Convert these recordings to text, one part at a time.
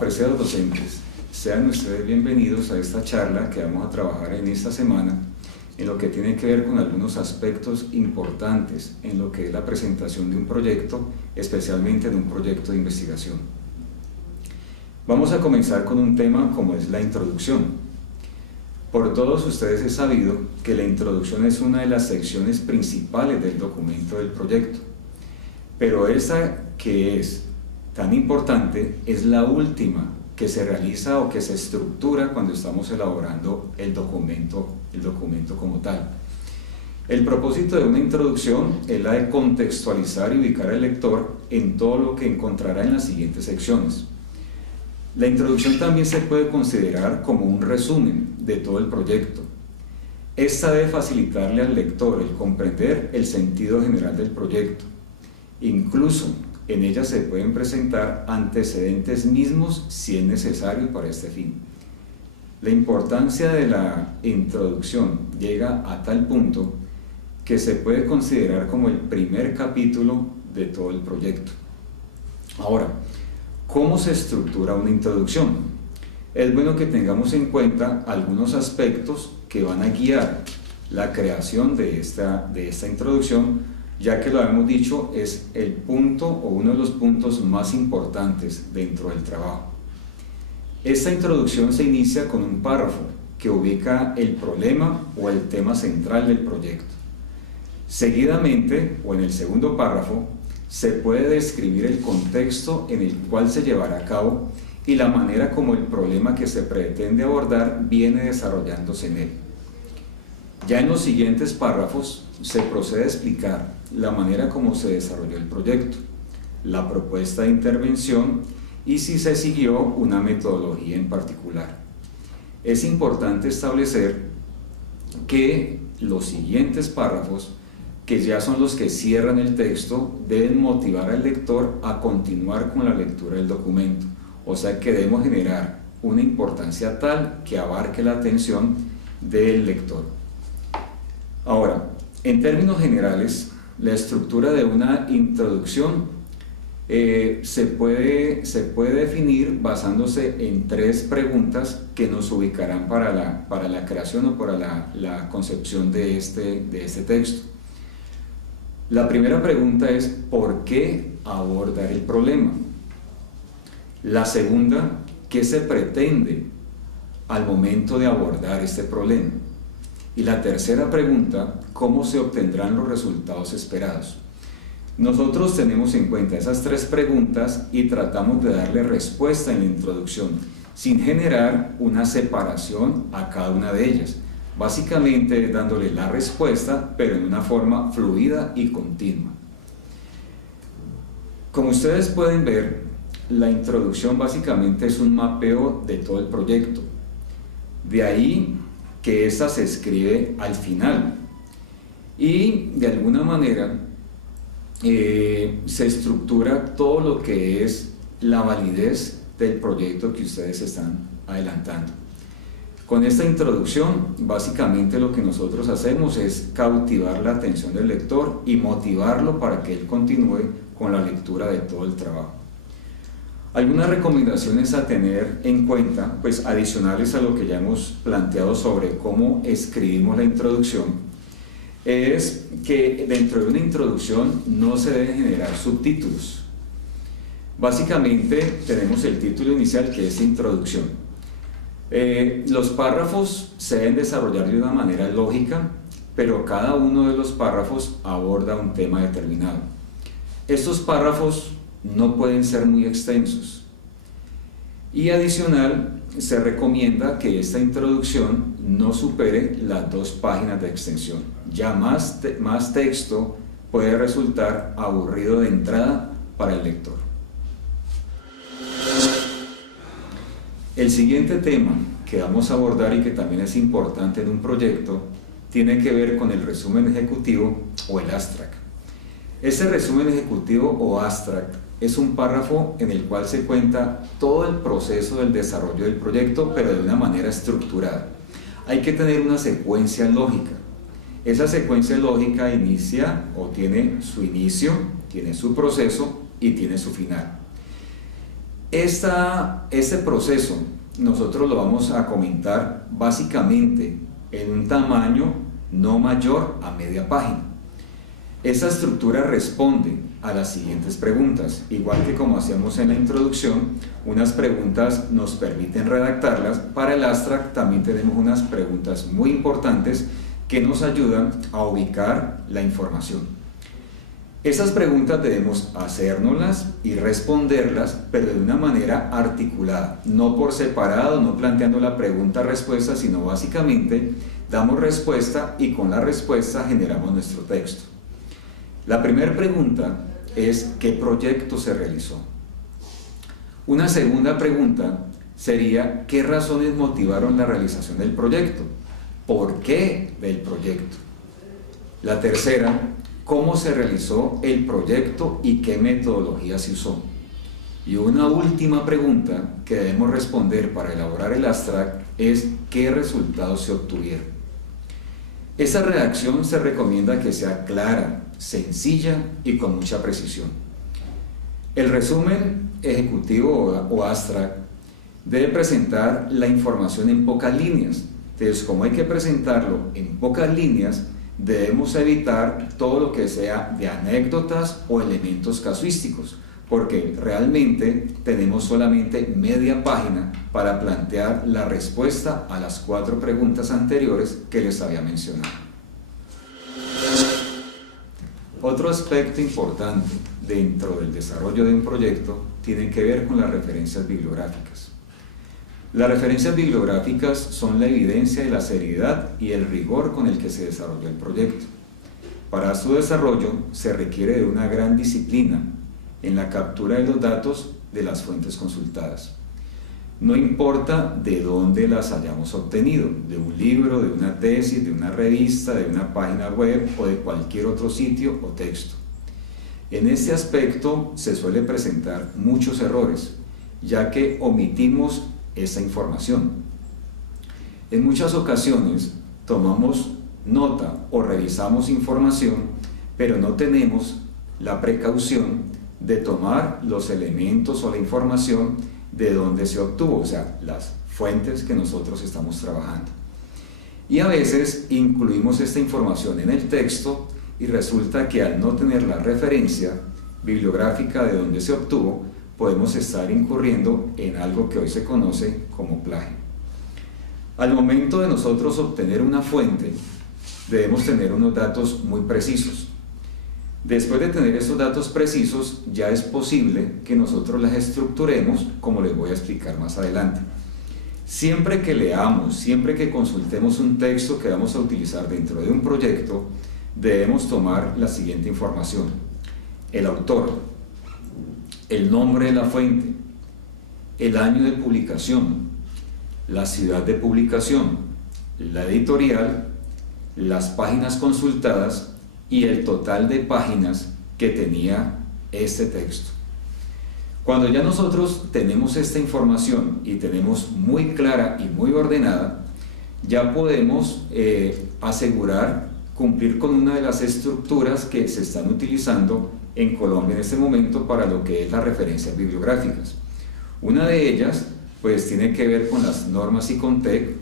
Apreciados docentes, sean ustedes bienvenidos a esta charla que vamos a trabajar en esta semana en lo que tiene que ver con algunos aspectos importantes en lo que es la presentación de un proyecto, especialmente en un proyecto de investigación. Vamos a comenzar con un tema como es la introducción. Por todos ustedes es sabido que la introducción es una de las secciones principales del documento del proyecto, pero esa que es tan importante es la última que se realiza o que se estructura cuando estamos elaborando el documento como tal. El propósito de una introducción es la de contextualizar y ubicar al lector en todo lo que encontrará en las siguientes secciones. La introducción también se puede considerar como un resumen de todo el proyecto. Esta debe facilitarle al lector el comprender el sentido general del proyecto. Incluso en ella se pueden presentar antecedentes mismos si es necesario para este fin. La importancia de la introducción llega a tal punto que se puede considerar como el primer capítulo de todo el proyecto. Ahora, ¿cómo se estructura una introducción? Es bueno que tengamos en cuenta algunos aspectos que van a guiar la creación de esta introducción, ya que lo hemos dicho, es el punto o uno de los puntos más importantes dentro del trabajo. Esta introducción se inicia con un párrafo que ubica el problema o el tema central del proyecto. Seguidamente, o en el segundo párrafo, se puede describir el contexto en el cual se llevará a cabo y la manera como el problema que se pretende abordar viene desarrollándose en él. Ya en los siguientes párrafos se procede a explicar la manera como se desarrolló el proyecto, la propuesta de intervención y si se siguió una metodología en particular. Es importante establecer que los siguientes párrafos, que ya son los que cierran el texto, deben motivar al lector a continuar con la lectura del documento, o sea que debemos generar una importancia tal que abarque la atención del lector. Ahora, en términos generales, la estructura de una introducción se puede definir basándose en tres preguntas que nos ubicarán para la creación o para la concepción de este texto. La primera pregunta es ¿por qué abordar el problema? La segunda, ¿qué se pretende al momento de abordar este problema? Y la tercera pregunta, ¿cómo se obtendrán los resultados esperados? Nosotros tenemos en cuenta esas tres preguntas y tratamos de darle respuesta en la introducción, sin generar una separación a cada una de ellas. Básicamente dándole la respuesta, pero en una forma fluida y continua. Como ustedes pueden ver, la introducción básicamente es un mapeo de todo el proyecto. De ahí que esta se escribe al final y de alguna manera se estructura todo lo que es la validez del proyecto que ustedes están adelantando. Con esta introducción, básicamente lo que nosotros hacemos es cautivar la atención del lector y motivarlo para que él continúe con la lectura de todo el trabajo. Algunas recomendaciones a tener en cuenta, pues adicionales a lo que ya hemos planteado sobre cómo escribimos la introducción, es que dentro de una introducción no se deben generar subtítulos. Básicamente tenemos el título inicial que es introducción. Los párrafos se deben desarrollar de una manera lógica, pero cada uno de los párrafos aborda un tema determinado. Estos párrafos no pueden ser muy extensos. Y adicional, se recomienda que esta introducción no supere las 2 páginas de extensión. Ya más texto puede resultar aburrido de entrada para el lector. El siguiente tema que vamos a abordar y que también es importante en un proyecto tiene que ver con el resumen ejecutivo o el abstract. Ese resumen ejecutivo o abstract es un párrafo en el cual se cuenta todo el proceso del desarrollo del proyecto, pero de una manera estructurada. Hay que tener una secuencia lógica. Esa secuencia lógica inicia o tiene su inicio, tiene su proceso y tiene su final. Este proceso nosotros lo vamos a comentar básicamente en un tamaño no mayor a media página. Esta estructura responde a las siguientes preguntas. Igual que como hacíamos en la introducción, unas preguntas nos permiten redactarlas. Para el abstract también tenemos unas preguntas muy importantes que nos ayudan a ubicar la información. Esas preguntas debemos hacérnoslas y responderlas, pero de una manera articulada, no por separado, no planteando la pregunta-respuesta, sino básicamente damos respuesta y con la respuesta generamos nuestro texto. La primera pregunta es ¿qué proyecto se realizó? Una segunda pregunta sería ¿qué razones motivaron la realización del proyecto? ¿Por qué del proyecto? La tercera, ¿cómo se realizó el proyecto y qué metodología se usó? Y una última pregunta que debemos responder para elaborar el abstract es ¿qué resultados se obtuvieron? Esa redacción se recomienda que sea clara, sencilla y con mucha precisión. El resumen ejecutivo o abstract debe presentar la información en pocas líneas. Entonces, como hay que presentarlo en pocas líneas, debemos evitar todo lo que sea de anécdotas o elementos casuísticos, porque realmente tenemos solamente media página para plantear la respuesta a las 4 preguntas anteriores que les había mencionado. Otro aspecto importante dentro del desarrollo de un proyecto tiene que ver con las referencias bibliográficas. Las referencias bibliográficas son la evidencia de la seriedad y el rigor con el que se desarrolló el proyecto. Para su desarrollo se requiere de una gran disciplina en la captura de los datos de las fuentes consultadas. No importa de dónde las hayamos obtenido, de un libro, de una tesis, de una revista, de una página web o de cualquier otro sitio o texto. En este aspecto se suele presentar muchos errores, ya que omitimos esa información. En muchas ocasiones tomamos nota o revisamos información, pero no tenemos la precaución de tomar los elementos o la información de donde se obtuvo, o sea, las fuentes que nosotros estamos trabajando. Y a veces incluimos esta información en el texto y resulta que al no tener la referencia bibliográfica de donde se obtuvo, podemos estar incurriendo en algo que hoy se conoce como plagio. Al momento de nosotros obtener una fuente, debemos tener unos datos muy precisos. Después de tener esos datos precisos, ya es posible que nosotros las estructuremos, como les voy a explicar más adelante. Siempre que leamos, siempre que consultemos un texto que vamos a utilizar dentro de un proyecto, debemos tomar la siguiente información: el autor, el nombre de la fuente, el año de publicación, la ciudad de publicación, la editorial, las páginas consultadas y el total de páginas que tenía este texto. Cuando ya nosotros tenemos esta información y tenemos muy clara y muy ordenada, ya podemos asegurar cumplir con una de las estructuras que se están utilizando en Colombia en este momento para lo que es las referencias bibliográficas. Una de ellas pues tiene que ver con las normas ICONTEC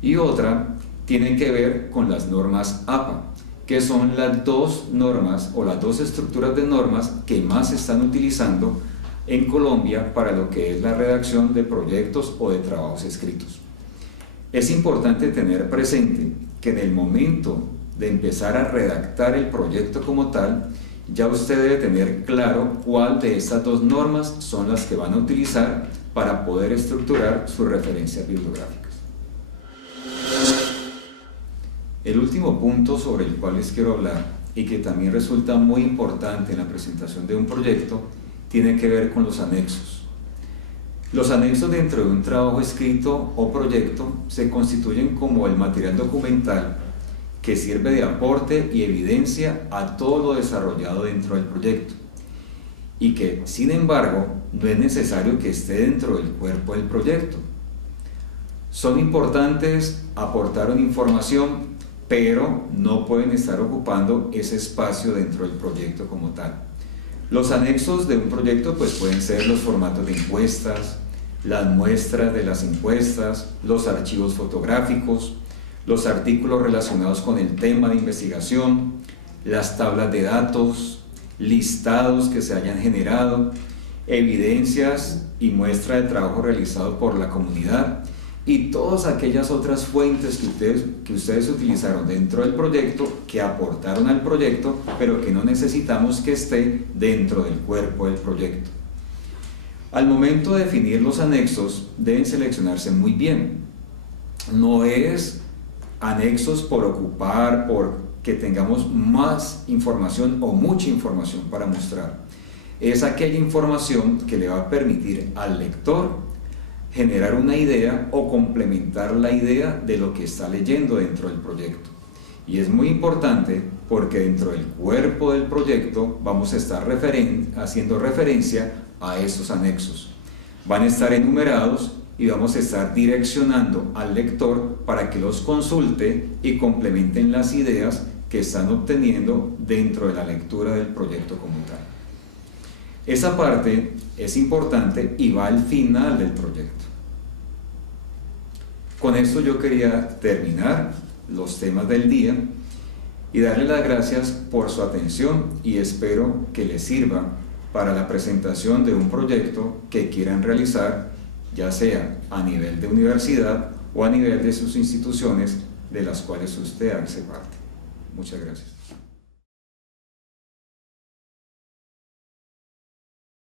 y otra tiene que ver con las normas APA, que son las 2 normas o las 2 estructuras de normas que más se están utilizando en Colombia para lo que es la redacción de proyectos o de trabajos escritos. Es importante tener presente que en el momento de empezar a redactar el proyecto como tal, ya usted debe tener claro cuál de estas 2 normas son las que van a utilizar para poder estructurar sus referencias bibliográficas. El último punto sobre el cual les quiero hablar y que también resulta muy importante en la presentación de un proyecto tiene que ver con los anexos. Los anexos dentro de un trabajo escrito o proyecto se constituyen como el material documental que sirve de aporte y evidencia a todo lo desarrollado dentro del proyecto y que, sin embargo, no es necesario que esté dentro del cuerpo del proyecto. Son importantes, aportaron información, pero no pueden estar ocupando ese espacio dentro del proyecto como tal. Los anexos de un proyecto pues pueden ser los formatos de encuestas, las muestras de las encuestas, los archivos fotográficos, los artículos relacionados con el tema de investigación, las tablas de datos, listados que se hayan generado, evidencias y muestra de trabajo realizado por la comunidad y todas aquellas otras fuentes que ustedes utilizaron dentro del proyecto, que aportaron al proyecto, pero que no necesitamos que esté dentro del cuerpo del proyecto. Al momento de definir los anexos, deben seleccionarse muy bien. No es anexos por ocupar, por que tengamos más información o mucha información para mostrar. Es aquella información que le va a permitir al lector generar una idea o complementar la idea de lo que está leyendo dentro del proyecto. Y es muy importante porque dentro del cuerpo del proyecto vamos a estar haciendo referencia a esos anexos. Van a estar enumerados y vamos a estar direccionando al lector para que los consulte y complementen las ideas que están obteniendo dentro de la lectura del proyecto como tal. Esa parte es importante y va al final del proyecto. Con esto yo quería terminar los temas del día y darle las gracias por su atención y espero que les sirva para la presentación de un proyecto que quieran realizar, ya sea a nivel de universidad o a nivel de sus instituciones de las cuales usted hace parte. Muchas gracias.